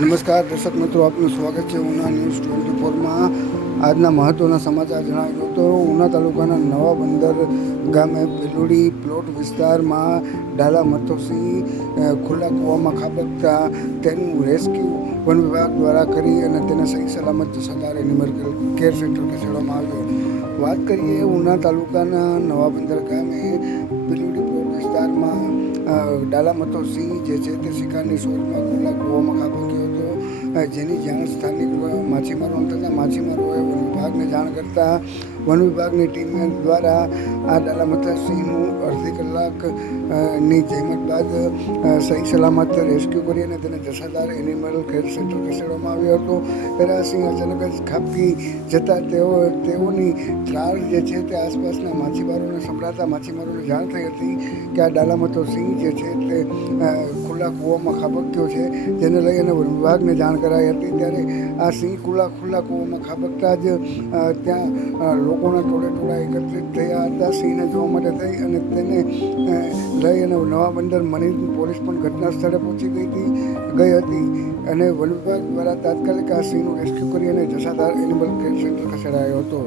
નમસ્કાર દર્શક મિત્રો, આપનું સ્વાગત છે ઉના ન્યૂઝ 24માં. આજના મહત્ત્વના સમાચાર જણાવ્યો તો ઉના તાલુકાના નવા બંદર ગામે પેલુડી પ્લોટ વિસ્તારમાં ડાલા મથોસી ખુલ્લા કૂવામાં ખાબકતા તેનું રેસ્ક્યુ વન વિભાગ દ્વારા કરી અને તેને સહી સલામત જસાધાર એનિમલ કેર સેન્ટર ખસેડવામાં આવ્યો. વાત કરીએ ઉના તાલુકાના નવા બંદર ગામે પેલુડી પ્લોટ વિસ્તારમાં ડાલા મથોસી જે છે તે શિકારની શોધમાં ખુલ્લા કૂવામાં ખાબક્યો હતો, જેની જાણ સ્થાનિક માછીમારોને થતાં માછીમારોએ વન વિભાગને જાણ કરતાં વન વિભાગની ટીમ દ્વારા આ ડાલા મથોસીનું અડધી કલાકની જહેમત બાદ સહી સલામત રેસ્ક્યુ કરી અને તેને જસાધાર એનિમલ કેર સેન્ટર ખસેડવામાં આવ્યો હતો. ત્યારે સિંહ અચાનક જ ખાબકી જતાં તેઓની ત્રાળ જે છે તે આસપાસના માછીમારોને સંભળાતા માછીમારોને જાણ થઈ હતી કે આ ડાલા મથોસી જે છે તે ખુલ્લા કૂવામાં ખાબક્યો છે, જેને લઈ અને વન વિભાગને જાણ કરાઈ હતી. ત્યારે આ સિંહ ખુલ્લા કૂવામાં ખાબકતા જ ત્યાં લોકોના ટોળા એકત્રિત થયા હતા સિંહને જોવા માટે થઈ, અને તેને લઈ અને નવા બંદર મરીન પોલીસ પણ ઘટના સ્થળે પહોંચી ગઈ હતી અને વન વિભાગ દ્વારા તાત્કાલિક આ સિંહનું રેસ્ક્યુ કરી અને જસાધાર એનિમલ કેર સેન્ટર ખસેડાયો હતો.